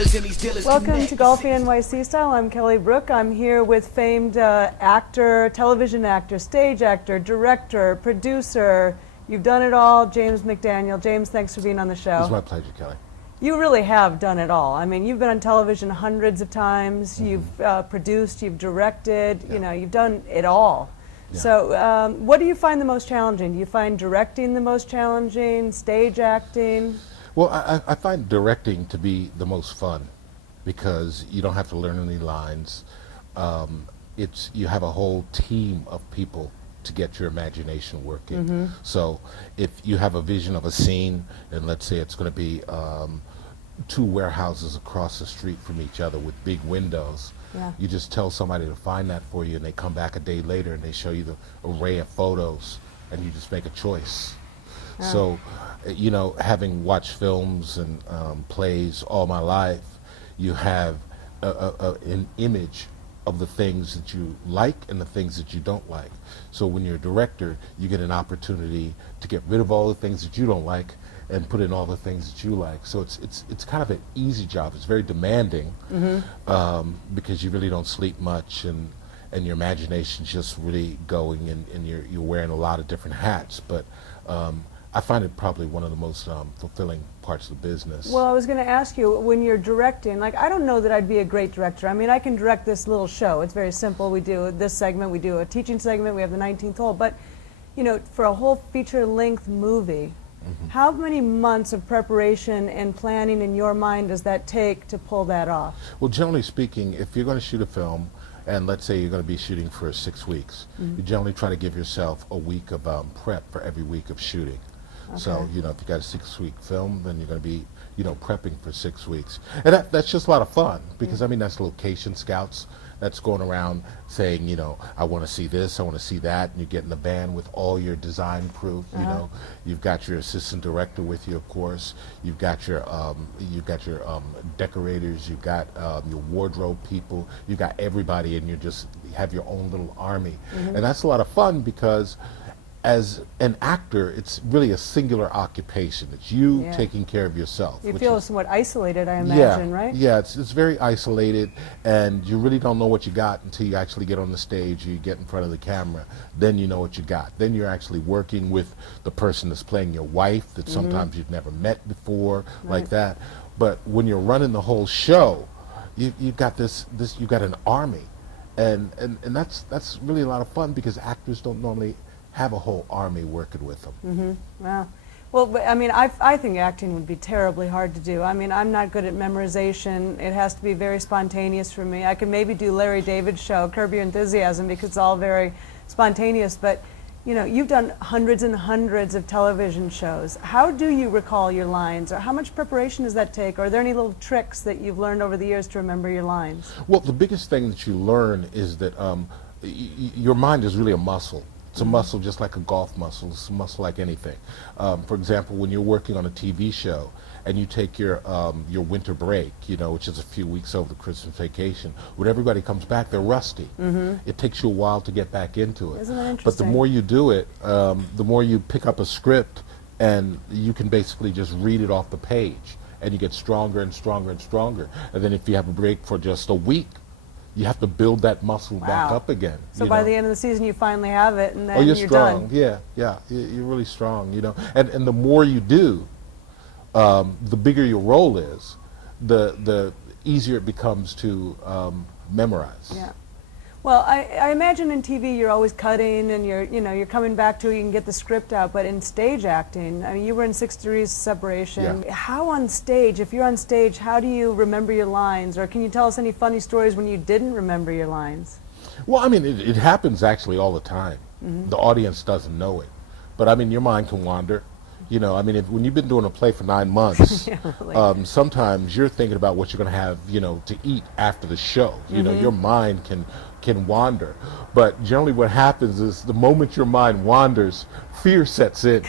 killers and these dealers. Welcome to Golf NYC Style. I'm Kelley Brooke. I'm here with famed actor, television actor, stage actor, director, producer. You've done it all, James McDaniel. James, thanks for being on the show. It's my pleasure, Kelley. You really have done it all. I mean, you've been on television hundreds of times. You've produced, you've directed, you know, you've done it all. Yeah. So what do you find the most challenging? Do you find directing the most challenging, stage acting? Well, I find directing to be the most fun because you don't have to learn any lines. You have a whole team of people to get your imagination working. So if you have a vision of a scene, and let's say it's going to be two warehouses across the street from each other with big windows, you just tell somebody to find that for you, and they come back a day later and they show you the array of photos, and you just make a choice. So, you know, having watched films and plays all my life, you have an image of the things that you like and the things that you don't like. So when you're a director, you get an opportunity to get rid of all the things that you don't like and put in all the things that you like. So it's kind of an easy job. It's very demanding because you really don't sleep much, and your imagination's just really going, and you're wearing a lot of different hats. But I find it probably one of the most fulfilling parts of the business. Well, I was going to ask you, when you're directing, like, I don't know that I'd be a great director. I mean, I can direct this little show. It's very simple. We do this segment, we do a teaching segment, we have the 19th hole. But, you know, for a whole feature-length movie, how many months of preparation and planning in your mind does that take to pull that off? Well, generally speaking, if you're going to shoot a film, and let's say you're going to be shooting for 6 weeks, you generally try to give yourself a week of prep for every week of shooting. So, you know, if you got a 6-week film, then you're going to be, you know, prepping for 6 weeks. And that's just a lot of fun because, I mean, that's location scouts. That's going around saying, you know, I want to see this, I want to see that, and you get in the van with all your design crew. You know, you've got your assistant director with you, of course. You've got your decorators. You've got your wardrobe people. You've got everybody, and you have your own little army, and that's a lot of fun because as an actor, it's really a singular occupation. It's you taking care of yourself. You feel somewhat isolated, I imagine, right? Yeah, it's very isolated, and you really don't know what you got until you actually get on the stage, you get in front of the camera. Then you know what you got. Then you're actually working with the person that's playing your wife that sometimes you've never met before, like that. But when you're running the whole show, you've got you've got an army, and that's really a lot of fun because actors don't normally have a whole army working with them. Wow. Well, but, I mean, I think acting would be terribly hard to do. I mean, I'm not good at memorization. It has to be very spontaneous for me. I could maybe do Larry David's show, Curb Your Enthusiasm, because it's all very spontaneous. But, you know, you've done hundreds and hundreds of television shows. How do you recall your lines, or how much preparation does that take? Or are there any little tricks that you've learned over the years to remember your lines? Well, the biggest thing that you learn is that your mind is really a muscle. It's a muscle just like a golf muscle. It's a muscle like anything. For example, when you're working on a TV show and you take your winter break, you know, which is a few weeks over the Christmas vacation, when everybody comes back, they're rusty. It takes you a while to get back into it. Isn't that interesting? But the more you do it, the more you pick up a script, and you can basically just read it off the page, and you get stronger and stronger and stronger. And then if you have a break for just a week, you have to build that muscle back up again. So by the end of the season, you finally have it, and then you're done. strong. Yeah, you're really strong. You know, and the more you do, the bigger your role is, the easier it becomes to memorize. Yeah. Well, I imagine in TV you're always cutting, and you're coming back to it, you can get the script out. But in stage acting, I mean, you were in 6 Degrees Separation. Yeah. How on stage, if you're on stage, how do you remember your lines? Or can you tell us any funny stories when you didn't remember your lines? Well, I mean, it happens actually all the time. The audience doesn't know it. But I mean, your mind can wander. You know, I mean, when you've been doing a play for 9 months, sometimes you're thinking about what you're going to have, you know, to eat after the show. You know, your mind can wander. But generally what happens is the moment your mind wanders, fear sets in.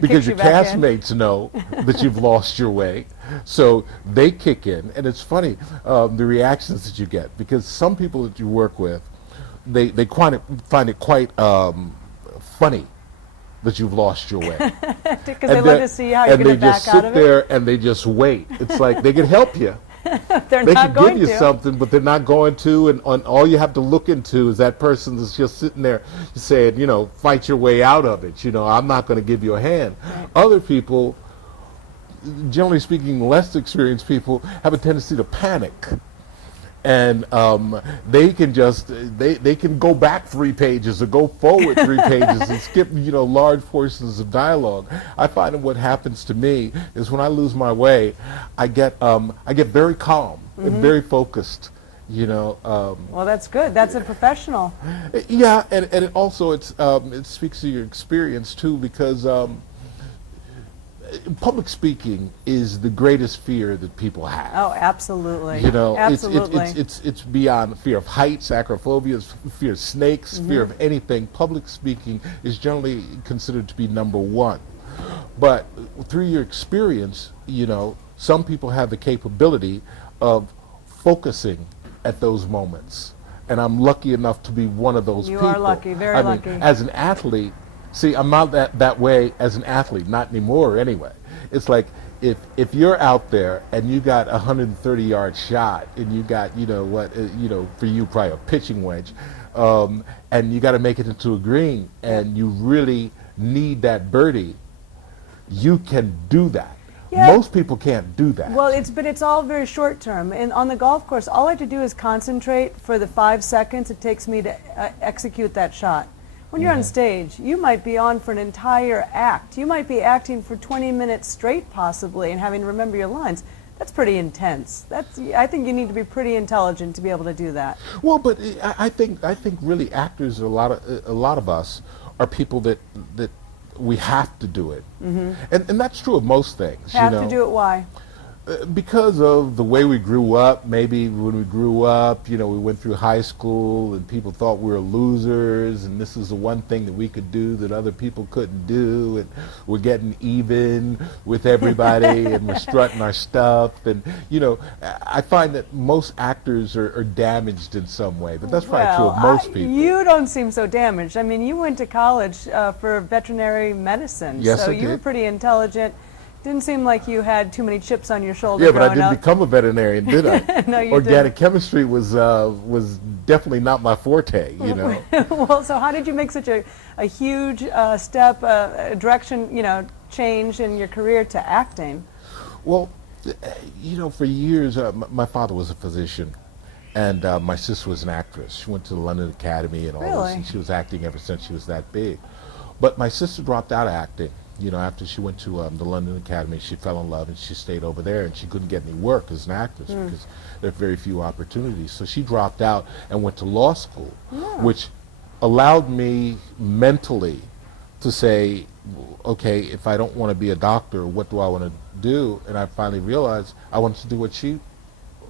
Because your castmates know that you've lost your way. So they kick in. And it's funny, the reactions that you get. Because some people that you work with, they find it quite funny that you've lost your way. Because they want to see how you're going to back out of it. And they just sit there and they just wait. It's like they can help you, They're They not can going give you to. something, but they're not going to, and all you have to look into is that person that's just sitting there saying, fight your way out of it. I'm not going to give you a hand. Right. Other people, generally speaking, less experienced people, have a tendency to panic. And they can they can go back 3 pages or go forward 3 pages and skip large portions of dialogue. I find that what happens to me is when I lose my way, I get very calm and very focused. Well, that's good. That's a professional. Yeah, and it also it speaks to your experience too, because public speaking is the greatest fear that people have. Oh, absolutely. Absolutely. Absolutely. It's beyond fear of heights, acrophobia, fear of snakes, fear of anything. Public speaking is generally considered to be number one. But through your experience, some people have the capability of focusing at those moments. And I'm lucky enough to be one of those people. You are lucky, very lucky. As an athlete, see, I'm not that way as an athlete, not anymore anyway. It's like if you're out there and you got a 130-yard shot and you got, for you probably a pitching wedge, and you got to make it into a green and you really need that birdie, you can do that. Yeah. Most people can't do that. Well, it's all very short term. And on the golf course, all I have to do is concentrate for the 5 seconds it takes me to execute that shot. When you're on stage, you might be on for an entire act. You might be acting for 20 minutes straight, possibly, and having to remember your lines. That's pretty intense. I think you need to be pretty intelligent to be able to do that. Well, but I think really actors, a lot of us are people that we have to do it, and that's true of most things. Have to do it. Why? Because of the way we grew up. Maybe when we grew up, we went through high school and people thought we were losers and this is the one thing that we could do that other people couldn't do, and we're getting even with everybody and we're strutting our stuff. And, I find that most actors are damaged in some way, but that's probably true of most people. You don't seem so damaged. I mean, you went to college for veterinary medicine, Yes, so I you were did. pretty intelligent. Didn't seem like you had too many chips on your shoulder. Yeah, but I growing didn't up. become a veterinarian, did I? No, you Organic chemistry was definitely not my forte, Well, so how did you make such a huge step, direction, change in your career to acting? Well, for years, my father was a physician, and my sister was an actress. She went to the London Academy and all this, Really? and she was acting ever since she was that big. But my sister dropped out of acting. After she went to the London Academy, she fell in love and she stayed over there, and she couldn't get any work as an actress because there are very few opportunities. So she dropped out and went to law school, which allowed me mentally to say, okay, if I don't want to be a doctor, what do I want to do? And I finally realized I wanted to do what she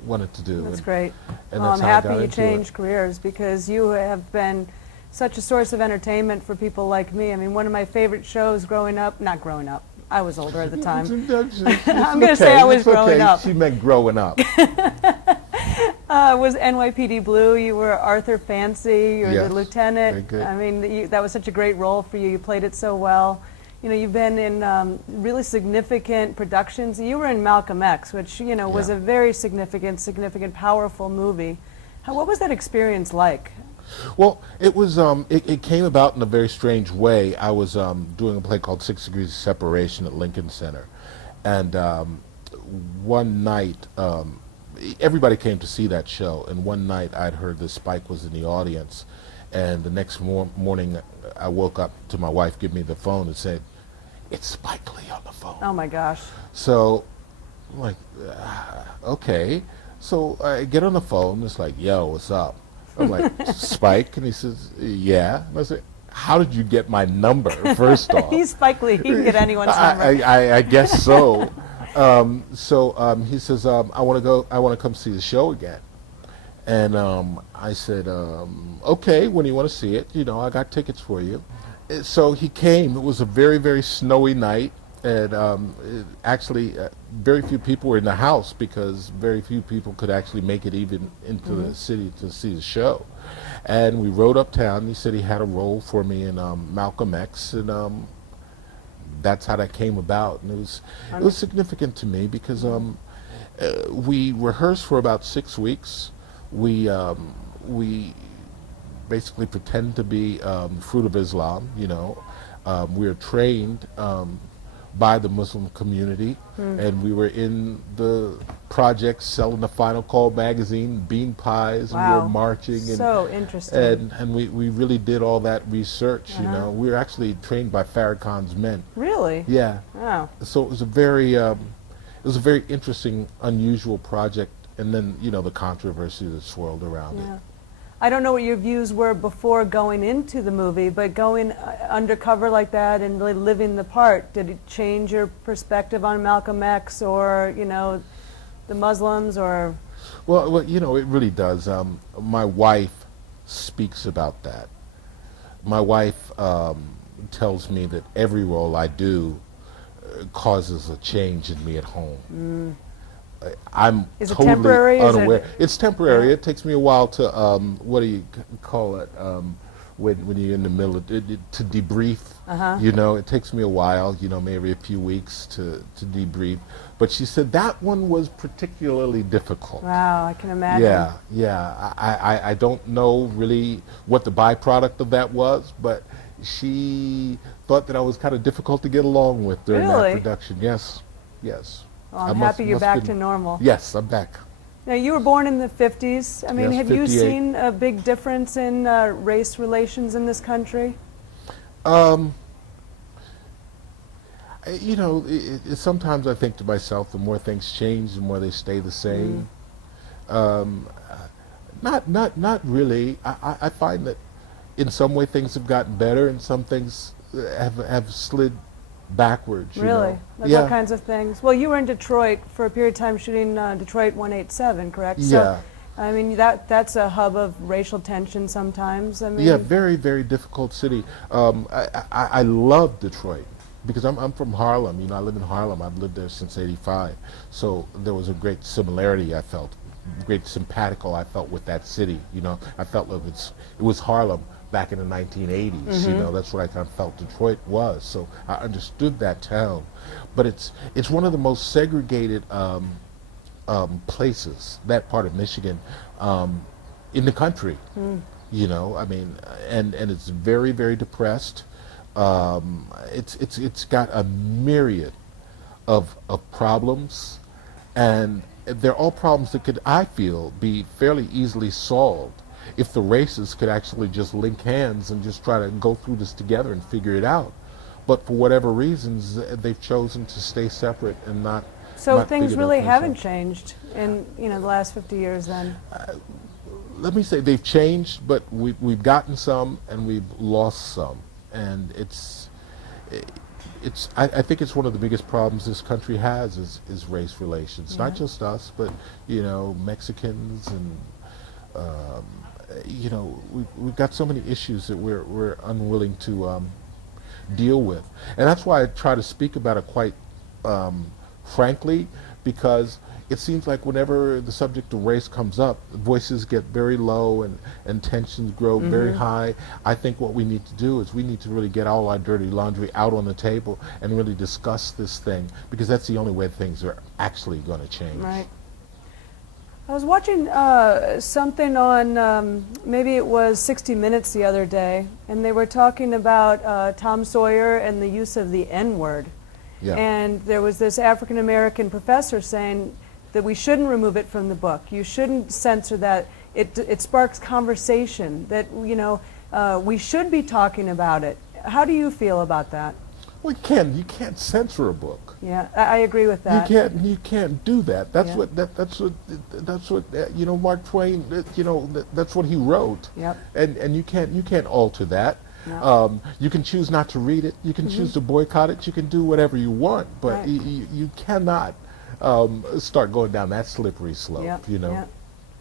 wanted to do. That's great. And Well, that's I'm how I happy got you into changed careers, because you have been such a source of entertainment for people like me. I mean, one of my favorite shows growing up, not growing up, I was older at the time. I'm going to say I was growing up. She meant growing up. Was NYPD Blue. You were Arthur Fancy. You were Yes, the lieutenant. very good. I mean, that was such a great role for you. You played it so well. You've been in really significant productions. You were in Malcolm X, which, was Yeah. a very significant, powerful movie. What was that experience like? Well, it was. It came about in a very strange way. I was doing a play called 6 Degrees of Separation at Lincoln Center, and one night, everybody came to see that show. And one night, I'd heard that Spike was in the audience, and the next morning, I woke up to my wife give me the phone and said, "It's Spike Lee on the phone." Oh my gosh. So, I'm like, okay. So I get on the phone. It's like, "Yo, what's up?" I'm like, "Spike?" And he says, "Yeah." And I said, "How did you get my number, first off?" He's Spike Lee. He can get anyone's number. I guess so. He says, I want to come see the show again. And I said, okay, when do you want to see it? I got tickets for you. So he came. It was a very, very snowy night. And actually, very few people were in the house because very few people could actually make it even into the city to see the show. And we rode uptown. He said he had a role for me in Malcolm X, and that's how that came about. And it was significant to me because We rehearsed for about 6 weeks. We basically pretend to be Fruit of Islam. We are trained by the Muslim community, and we were in the projects selling the Final Call magazine, bean pies, and we were Wow. marching. And, So interesting. and we really did all that research. We were actually trained by Farrakhan's men. Really? Yeah. Wow. So it was a very interesting, unusual project, and then the controversy that swirled around Yeah. it. I don't know what your views were before going into the movie, but going undercover like that and really living the part, did it change your perspective on Malcolm X or, the Muslims or? Well, it really does. My wife speaks about that. My wife tells me that every role I do causes a change in me at home. I'm Is it totally temporary? unaware. It's temporary. Yeah. It takes me a while to what do you call it when you're in the middle of to debrief. It takes me a while. Maybe a few weeks to debrief. But she said that one was particularly difficult. Wow, I can imagine. Yeah. I don't know really what the byproduct of that was, but she thought that I was kind of difficult to get along with during Really? that production. Yes. Well, I'm happy you're back to normal. Yes, I'm back. Now, you were born in the 50s. I mean, Yes, have you 58. seen a big difference in race relations in this country? Sometimes I think to myself, the more things change, the more they stay the same. Not really. I find that in some way things have gotten better, and some things have slid backwards. Really? Like Yeah. what kinds of things? Well, you were in Detroit for a period of time shooting Detroit 187, correct? Yeah. So, I mean, that's a hub of racial tension sometimes. I mean, Yeah, very, very difficult city. I love Detroit because I'm from Harlem. I live in Harlem. I've lived there since '85. So there was a great similarity I felt, great simpatico I felt with that city. I felt like it was Harlem back in the 1980s. That's what I kind of felt Detroit was. So I understood that town. But it's one of the most segregated places, that part of Michigan, in the country. I mean, and it's very, very depressed. It's got a myriad of problems, and they're all problems that could, I feel, be fairly easily solved if the races could actually just link hands and just try to go through this together and figure it out. But for whatever reasons, they've chosen to stay separate and not. so not things figure really those haven't out. changed in the last 50 years then. Let me say they've changed, but we've gotten some and we've lost some, and I think it's one of the biggest problems this country has is race relations. Not just us, but Mexicans and we've got so many issues that we're unwilling to deal with, and that's why I try to speak about it quite frankly, because it seems like whenever the subject of race comes up, voices get very low and tensions grow very high. I think what we need to do is we need to really get all our dirty laundry out on the table and really discuss this thing, because that's the only way things are actually going to change. Right. I was watching something on, maybe it was 60 Minutes the other day, and they were talking about Tom Sawyer and the use of the N-word. Yeah. And there was this African-American professor saying that we shouldn't remove it from the book. You shouldn't censor that. It sparks conversation, that we should be talking about it. How do you feel about that? Well, you can't censor a book. Yeah, I agree with that. You can't do that. That's Yeah. that's what Mark Twain. That's what he wrote. Yep. And you can't alter that. No. You can choose not to read it. You can choose to boycott it. You can do whatever you want, but Right. you cannot start going down that slippery slope. Yep. Yep.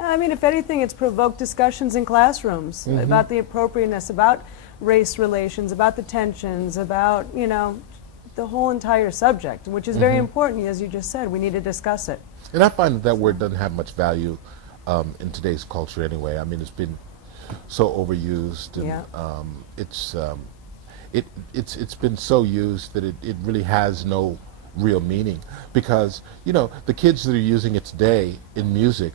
I mean, if anything, it's provoked discussions in classrooms about the appropriateness, about race relations, about the tensions, about the whole entire subject, which is very important. As you just said, we need to discuss it. And I find that word doesn't have much value in today's culture anyway. I mean, it's been so overused, and Yeah. it's been so used that it really has no real meaning. Because, you know, the kids that are using it today in music,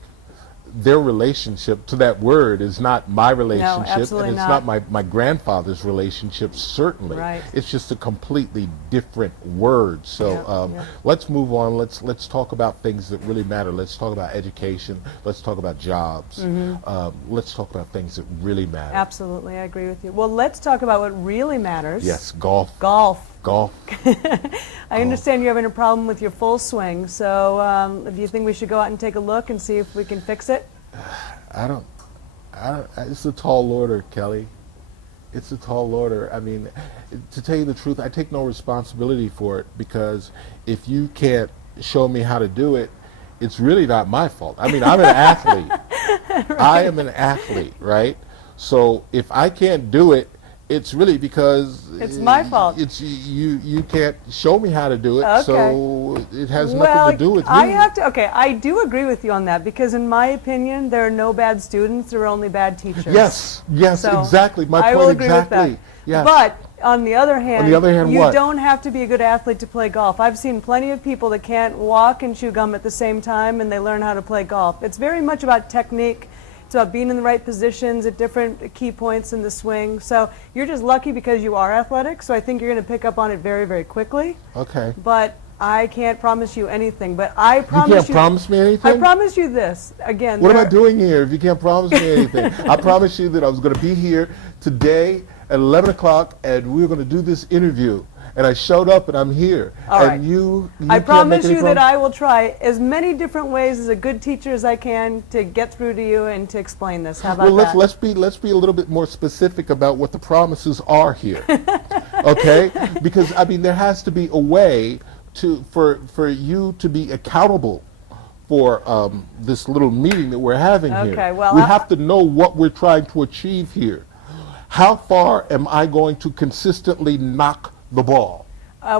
their relationship to that word is not my relationship, absolutely and it's not my grandfather's relationship, certainly. Right. It's just a completely different word. So let's move on. Let's talk about things that really matter. Let's talk about education. Let's talk about jobs. Let's talk about things that really matter. Absolutely, I agree with you. Well, let's talk about what really matters. Yes, golf. Golf. Golf. I understand you're having a problem with your full swing, so do you think we should go out and take a look and see if we can fix it? I don't, it's a tall order, Kelly. It's a tall order. I mean, to tell you the truth, I take no responsibility for it, because if you can't show me how to do it, it's really not my fault. I mean, I'm an athlete. Right. I am an athlete, right? So if I can't do it, it's really because it's my fault. It's you can't show me how to do it, okay. So it has nothing to do with me. I do agree with you on that, because in my opinion, there are no bad students, there are only bad teachers. Yes, so exactly. My I point will agree exactly. With that. Yes. But on the other hand, you what? don't have to be a good athlete to play golf. I've seen plenty of people that can't walk and chew gum at the same time, and they learn how to play golf. It's very much about technique. It's about being in the right positions at different key points in the swing. So you're just lucky because you are athletic, so I think you're going to pick up on it very, very quickly. Okay. But I can't promise you anything. But I promise you... You can't promise me anything? I promise you this. Again, what am I doing here if you can't promise me anything? I promise you that I was going to be here today at 11 o'clock, and we were going to do this interview. And I showed up, and I'm here. All right. And you I promise you that I will try as many different ways as a good teacher as I can to get through to you and to explain this. How about that? Let's be a little bit more specific about what the promises are here. Okay? Because I mean, there has to be a way for you to be accountable for this little meeting that we're having here. Well, we have to know what we're trying to achieve here. How far am I going to consistently knock the ball?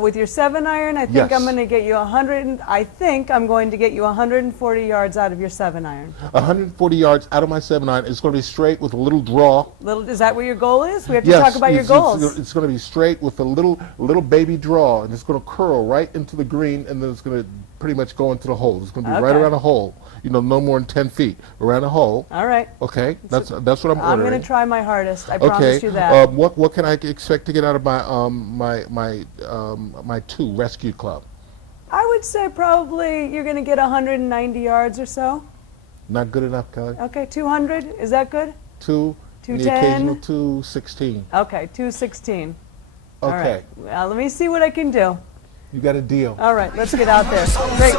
With your 7-iron, I think yes. I'm going to get you 100. I think I'm going to get you 140 yards out of your 7-iron. 140 yards out of my 7-iron. It's going to be straight with a little draw. Is that what your goal is? We have to talk about your goals. It's going to be straight with a little baby draw, and it's going to curl right into the green, and then it's going to pretty much go into the hole. It's going to be right around the hole. You know, no more than 10 feet around the hole. All right. Okay, that's what I'm ordering. I'm going to try my hardest. I promise you that. Okay. What can I expect to get out of my my 2 rescue club? I would say probably you're going to get 190 yards or so. Not good enough, Kelly. Okay, 200. Is that good? 210. The occasional 216. Okay, 216. Okay. All right. Well, let me see what I can do. You got a deal. All right, let's get out there. Great.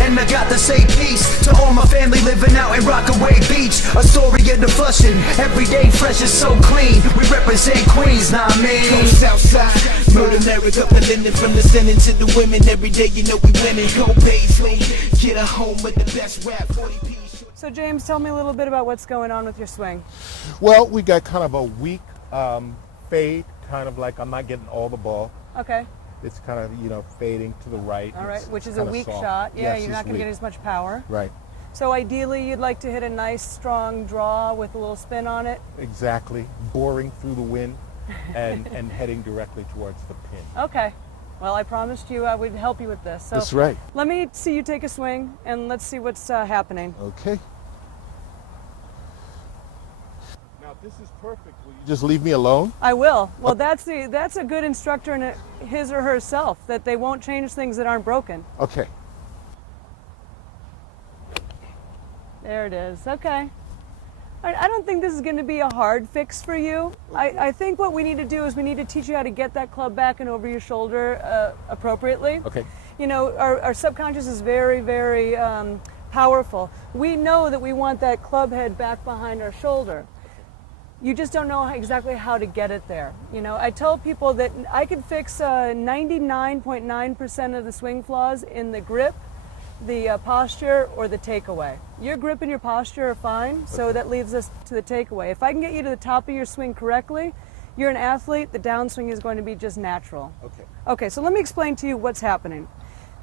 And I got to say peace to all my family living out in Rockaway Beach. A story of the flushing, everyday fresh is so clean. We represent Queens, nah man. Southside, murder lyric up the linen from the sinning to the women. Every day you know we winning. Go Paisley, get a home with the best rap 40p. So James, tell me a little bit about what's going on with your swing. Well, we got kind of a weak fade, kind of like I'm not getting all the ball. Okay. It's kind of, you know, fading to the right. All right, it's which is a weak soft. shot. Yeah, yes, you're not going to get as much power. Right. So ideally, you'd like to hit a nice, strong draw with a little spin on it. Exactly. Boring through the wind and heading directly towards the pin. Okay. Well, I promised you I would help you with this. So that's right. Let me see you take a swing, and let's see what's happening. Okay. Now, if this is perfect, will you just leave me alone? I will. Well, that's a good instructor in his or herself, that they won't change things that aren't broken. Okay. There it is. Okay. I don't think this is going to be a hard fix for you. I think what we need to do is we need to teach you how to get that club back and over your shoulder appropriately. Okay. You know, our subconscious is very, very powerful. We know that we want that club head back behind our shoulder. You just don't know exactly how to get it there. You know, I tell people that I could fix 99.9% of the swing flaws in the grip, the posture, or the takeaway. Your grip and your posture are fine, so that leaves us to the takeaway. If I can get you to the top of your swing correctly, you're an athlete, the downswing is going to be just natural. Okay. Okay, so let me explain to you what's happening.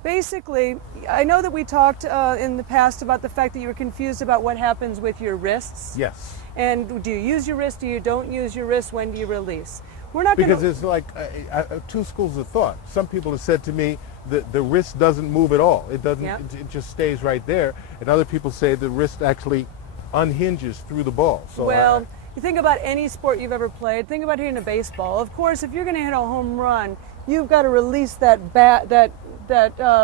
Basically, I know that we talked in the past about the fact that you were confused about what happens with your wrists. Yes. And do you use your wrist? Do you don't use your wrist? When do you release? We're not Because gonna... it's like two schools of thought. Some people have said to me that the wrist doesn't move at all. It doesn't. Yeah. It just stays right there. And other people say the wrist actually unhinges through the ball. So Well, you think about any sport you've ever played. Think about hitting a baseball. Of course, if you're going to hit a home run, you've got to release that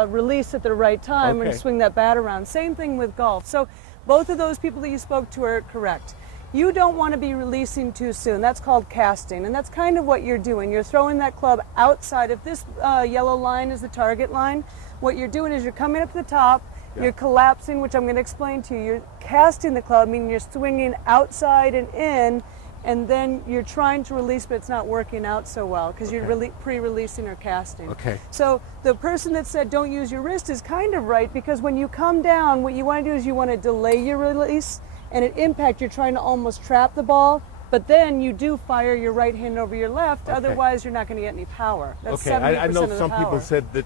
release at the right time when you Okay. swing that bat around. Same thing with golf. So both of those people that you spoke to are correct. You don't want to be releasing too soon. That's called casting, and that's kind of what you're doing. You're throwing that club outside. If this yellow line is the target line, what you're doing is you're coming up to the top, Yeah. you're collapsing, which I'm going to explain to you. You're casting the club, meaning you're swinging outside and in, and then you're trying to release, but it's not working out so well because you're Okay. pre-releasing or casting. Okay. So the person that said don't use your wrist is kind of right, because when you come down, what you want to do is you want to delay your release, and at impact you're trying to almost trap the ball, but then you do fire your right hand over your left, Okay. otherwise you're not going to get any power. That's okay, 70% I know of the some power. people said that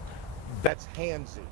that's handsy.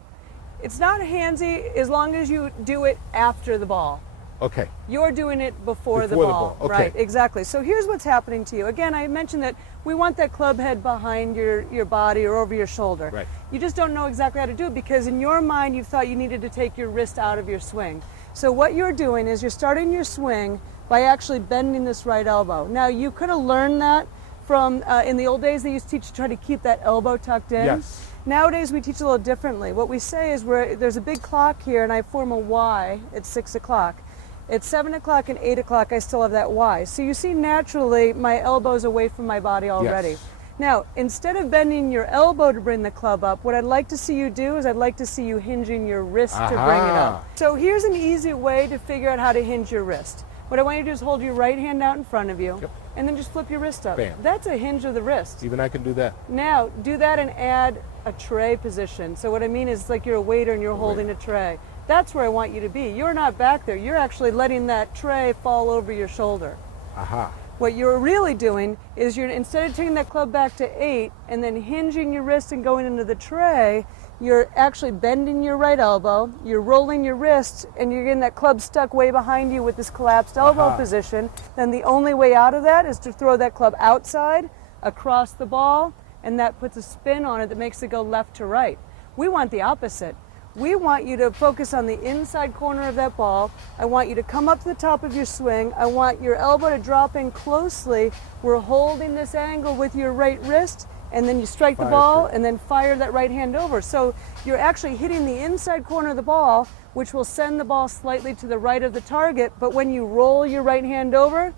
It's not handsy as long as you do it after the ball. Okay. You're doing it before the Before the ball. ball, okay. Right, exactly. So here's what's happening to you. Again, I mentioned that we want that club head behind your body or over your shoulder. Right. You just don't know exactly how to do it because in your mind you thought you needed to take your wrist out of your swing. So what you're doing is you're starting your swing by actually bending this right elbow. Now you could have learned that from, in the old days they used to teach you to try to keep that elbow tucked in. Yes. Nowadays we teach a little differently. What we say is there's a big clock here and I form a Y at 6 o'clock. At 7 o'clock and 8 o'clock I still have that Y. So you see naturally my elbow's away from my body already. Yes. Now, instead of bending your elbow to bring the club up, what I'd like to see you do is I'd like to see you hinging your wrist to bring it Aha. up. So here's an easy way to figure out how to hinge your wrist. What I want you to do is hold your right hand out in front of you Yep. and then just flip your wrist up. Bam. That's a hinge of the wrist. Even I can do that. Now, do that and add a tray position. So what I mean is like you're a waiter and you're holding a tray. That's where I want you to be. You're not back there. You're actually letting that tray fall over your shoulder. Aha. What you're really doing is you're, instead of taking that club back to 8 and then hinging your wrist and going into the tray, you're actually bending your right elbow, you're rolling your wrist, and you're getting that club stuck way behind you with this collapsed elbow Aha. position. Then the only way out of that is to throw that club outside, across the ball, and that puts a spin on it that makes it go left to right. We want the opposite. We want you to focus on the inside corner of that ball. I want you to come up to the top of your swing. I want your elbow to drop in closely. We're holding this angle with your right wrist, and then you strike the Fire ball through. and then fire that right hand over. So you're actually hitting the inside corner of the ball, which will send the ball slightly to the right of the target, but when you roll your right hand over,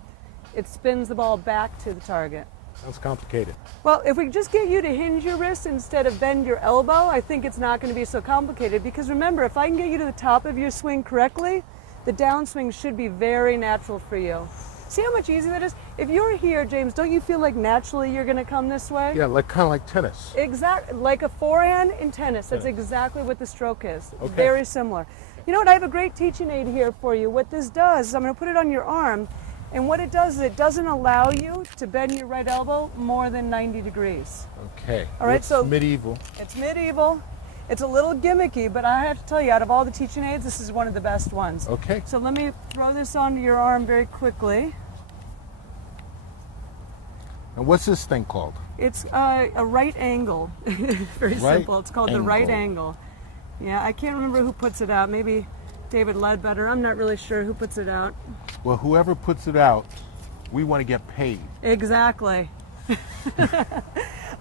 it spins the ball back to the target. Sounds complicated. Well, if we just get you to hinge your wrist instead of bend your elbow, I think it's not going to be so complicated. Because remember, if I can get you to the top of your swing correctly, the downswing should be very natural for you. See how much easier that is? If you're here, James, don't you feel like naturally you're going to come this way? Yeah, like kind of like tennis. Exactly, like a forehand in tennis. That's exactly what the stroke is. Okay. Very similar. You know what? I have a great teaching aid here for you. What this does is I'm going to put it on your arm. And what it does is it doesn't allow you to bend your right elbow more than 90 degrees. Okay. All right, It's so- medieval. It's medieval. It's a little gimmicky, but I have to tell you, out of all the teaching aids, this is one of the best ones. Okay. So let me throw this onto your arm very quickly. And what's this thing called? It's a right angle. Very Right simple. It's called the right angle. Yeah, I can't remember who puts it out. Maybe David Ledbetter. I'm not really sure who puts it out. Well, whoever puts it out, we want to get paid. Exactly.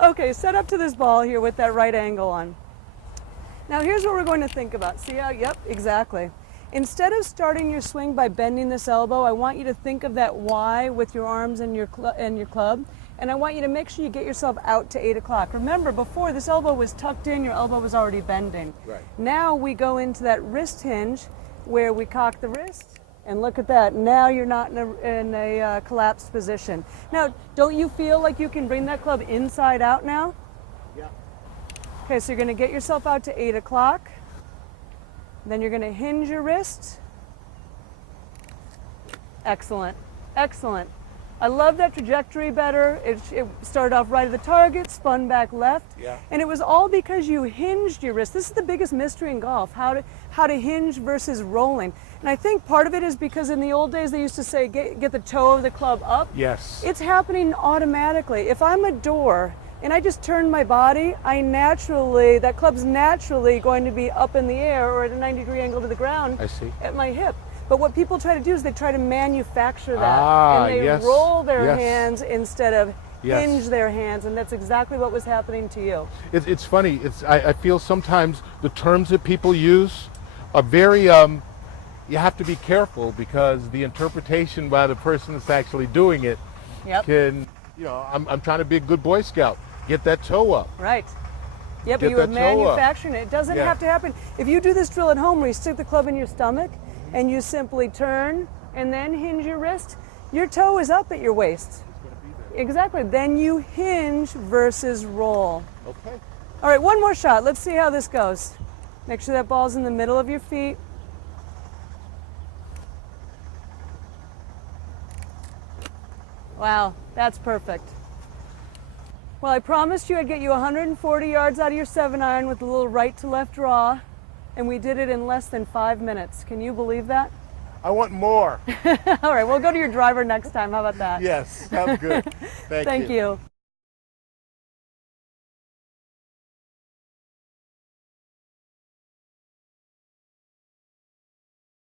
Okay, set up to this ball here with that right angle on. Now here's what we're going to think about. See how, yep, exactly. Instead of starting your swing by bending this elbow, I want you to think of that Y with your arms and your club, and I want you to make sure you get yourself out to 8 o'clock. Remember, before this elbow was tucked in, your elbow was already bending. Right. Now we go into that wrist hinge where we cock the wrist, and look at that. Now you're not in a collapsed position. Now, don't you feel like you can bring that club inside out now? Yeah. Okay, so you're going to get yourself out to 8 o'clock. Then you're going to hinge your wrist. Excellent. Excellent. I love that trajectory better. It started off right at the target, spun back left. Yeah. And it was all because you hinged your wrist. This is the biggest mystery in golf, how to hinge versus rolling. And I think part of it is because in the old days they used to say, get the toe of the club up. Yes. It's happening automatically. If I'm a door and I just turn my body, that club's naturally going to be up in the air or at a 90-degree angle to the ground. I see. At my hip. But what people try to do is they try to manufacture that. Ah, and they yes, roll their yes. hands instead of Yes. hinge their hands, and that's exactly what was happening to you. It's funny. I feel sometimes the terms that people use are very, you have to be careful because the interpretation by the person that's actually doing it can, I'm trying to be a good Boy Scout. Get that toe up. Right. Yeah, but Get you were that toe up. manufacturing it. It doesn't Yeah. have to happen. If you do this drill at home where you stick the club in your stomach and you simply turn and then hinge your wrist, your toe is up at your waist. Exactly. Then you hinge versus roll. Okay. All right, one more shot. Let's see how this goes. Make sure that ball's in the middle of your feet. Wow, that's perfect. Well, I promised you I'd get you 140 yards out of your 7-iron with a little right to left draw, and we did it in less than 5 minutes. Can you believe that? I want more. All right, we'll go to your driver next time. How about that? Yes, sounds good. Thank you.